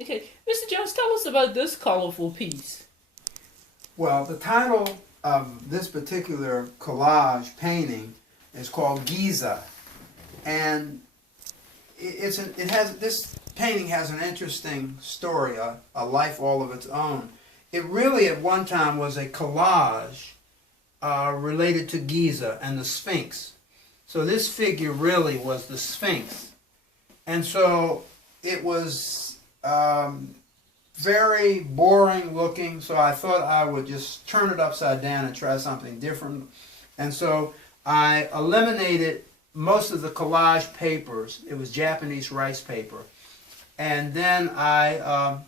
Okay, Mr. Jones, tell us about this colorful piece. Well, the title of this particular collage painting is called Giza, and this painting has an interesting story, a life all of its own. It really at one time was a collage related to Giza and the Sphinx. So this figure really was the Sphinx, and so it was very boring looking, so I thought I would just turn it upside down and try something different. And so I eliminated most of the collage papers. It was Japanese rice paper. And then I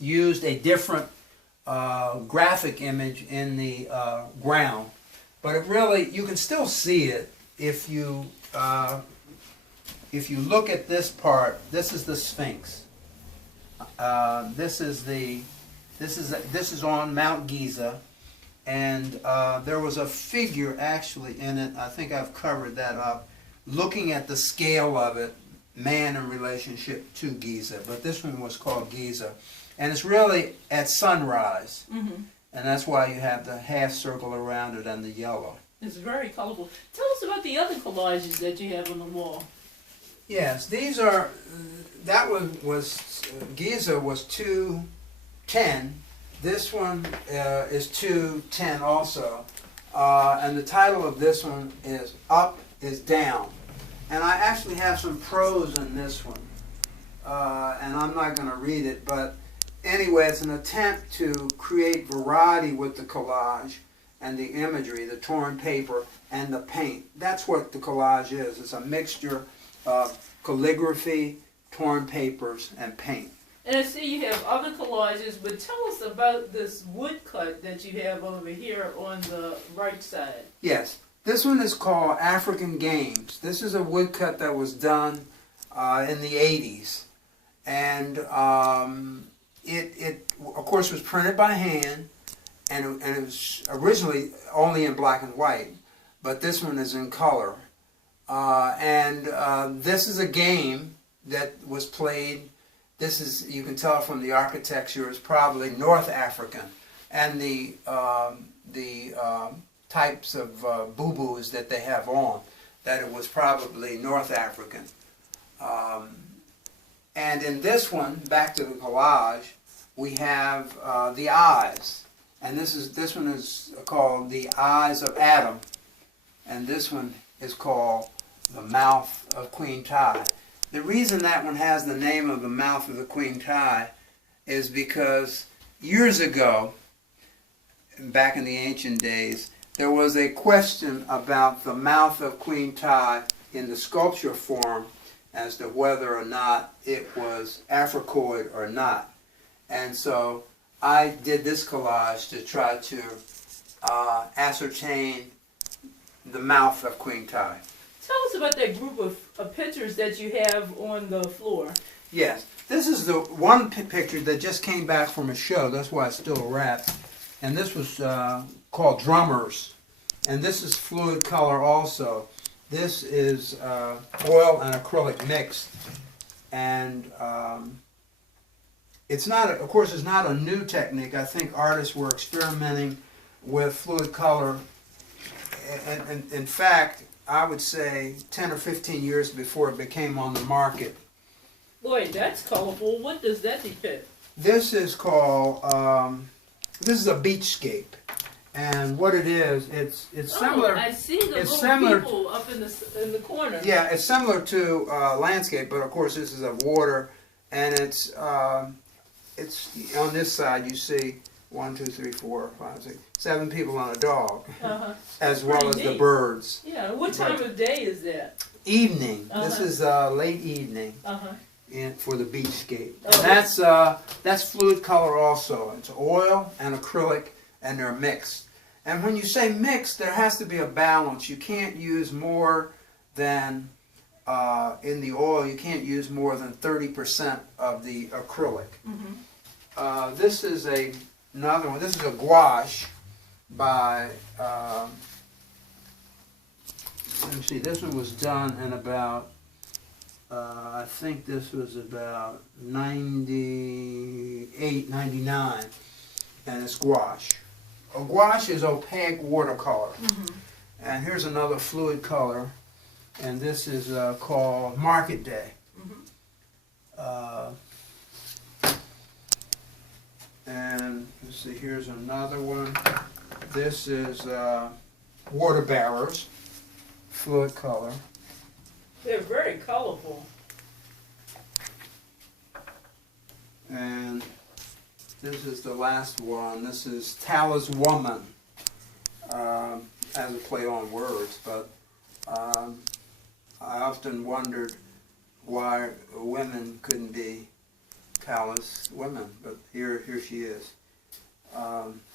used a different graphic image in the ground. But it really, you can still see it if you look at this part. This is the Sphinx. This is on Mount Giza, and there was a figure actually in it. I think I've covered that up, looking at the scale of it, man in relationship to Giza. But this one was called Giza, and it's really at sunrise, and that's why you have the half circle around it and the yellow. It's very colorful. Tell us about the other collages that you have on the wall. Yes, these are. That one was Giza was 210. This one is 210 also, and the title of this one is Up is Down. And I actually have some prose in this one, and I'm not going to read it, but anyway, it's an attempt to create variety with the collage and the imagery, the torn paper and the paint. That's what the collage is. It's a mixture of calligraphy, torn papers, and paint. And I see you have other collages, but tell us about this woodcut that you have over here on the right side. Yes, this one is called African Games. This is a woodcut that was done in the 80s. And it of course, was printed by hand, and it was originally only in black and white, but this one is in color. This is a game that was played. This is, you can tell from the architecture, is probably North African, and the types of boo-boos that they have on, that it was probably North African. And in this one, back to the collage, we have the eyes, and this one is called the Eyes of Adam, and this one is called the Mouth of Queen Ti. The reason that one has the name of the Mouth of the Queen Ti is because years ago, back in the ancient days, there was a question about the mouth of Queen Ti in the sculpture form as to whether or not it was Africoid or not. And so I did this collage to try to ascertain the mouth of Queen Ti. Tell us about that group of pictures that you have on the floor. Yes, this is the one picture that just came back from a show. That's why it's still wrapped. And this was called Drummers. And this is fluid color also. This is oil and acrylic mixed. And it's not, of course, it's not a new technique. I think artists were experimenting with fluid color. And in fact, I would say 10 or 15 years before it became on the market. Boy, that's colorful. What does that depict? This is called, this is a beachscape. And what it is, it's similar. I see the it's little similar, people up in the corner. Yeah, it's similar to landscape, but of course this is of water. And it's on this side you see 1, 2, 3, 4, 5, 6, 7 people and a dog, as well as the birds. Yeah, what time of day is that? Evening. This is late evening for the beachscape. Oh, And that's fluid color also. It's oil and acrylic, and they're mixed. And when you say mixed, there has to be a balance. You can't use more than, in the oil, you can't use more than 30% of the acrylic. This is another one. This is a gouache by, let me see, this one was done in about I think this was about 98, 99, and it's gouache. Gouache is opaque watercolor. And here's another fluid color, and this is called Market Day. And let's see, here's another one. This is water barrels, fluid color. They're very colorful. And this is the last one. This is Taliswoman, as a play on words, but I often wondered why women couldn't be callous women, but here she is.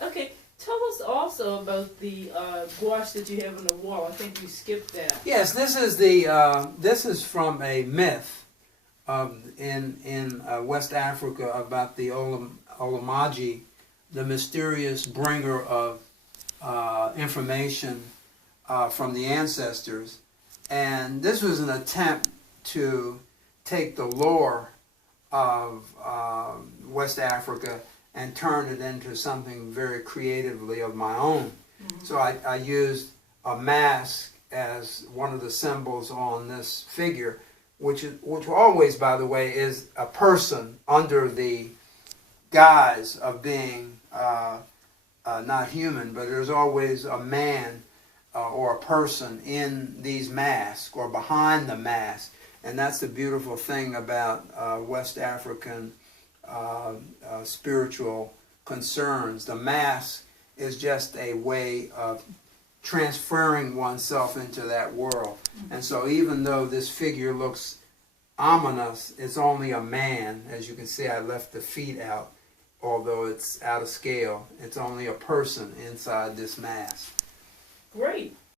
Okay, tell us also about the gouache that you have on the wall. I think we skipped that. Yes, this is from a myth in West Africa about the Olamaji, the mysterious bringer of information from the ancestors, and this was an attempt to take the lore of West Africa and turn it into something very creatively of my own. So I used a mask as one of the symbols on this figure, which always, by the way, is a person under the guise of being not human, but there's always a man or a person in these masks or behind the mask. And that's the beautiful thing about West African spiritual concerns. The mask is just a way of transferring oneself into that world. And so even though this figure looks ominous, it's only a man. As you can see, I left the feet out, although it's out of scale. It's only a person inside this mask. Great.